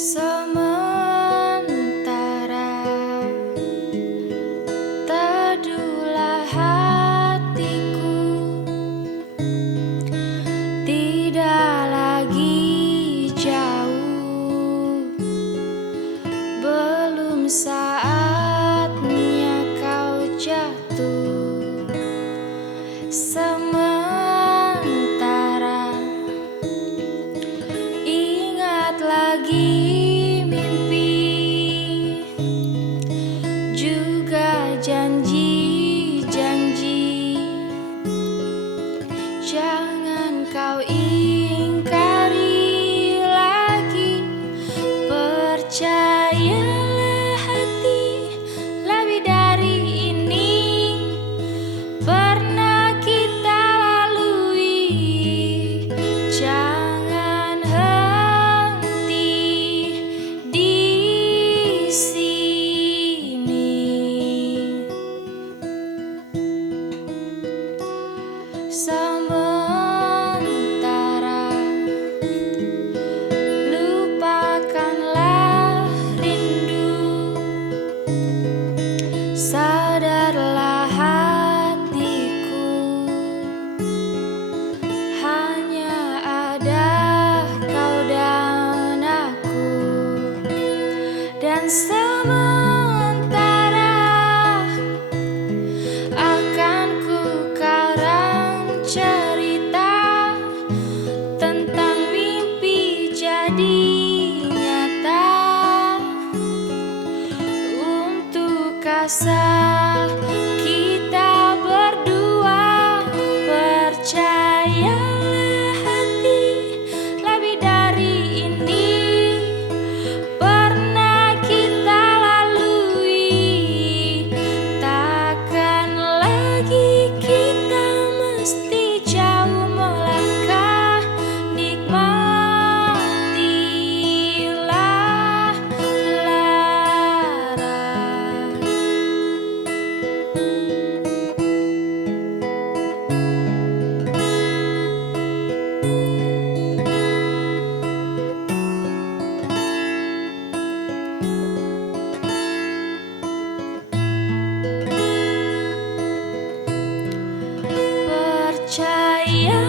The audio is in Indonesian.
Sementara teduhlah hatiku, tidak lagi jauh, belum saatnya kau jatuh. Sementara ingat lagi janji-janji, jangan kau ingkari lagi. Percayalah hati, lebih dari ini pernah kita lalui. Jangan henti di sini. Sementara lupakanlah rindu, sadarlah hatiku, hanya ada kau dan aku. Dan sementara akan ku karang cerita tentang mimpi jadi nyata, untuk asa kita berdua. Percayalah hati, lebih dari ini pernah kita lalui. Takkan lagi kita mesti jauh melangkah, nikmatilah lara. Percaya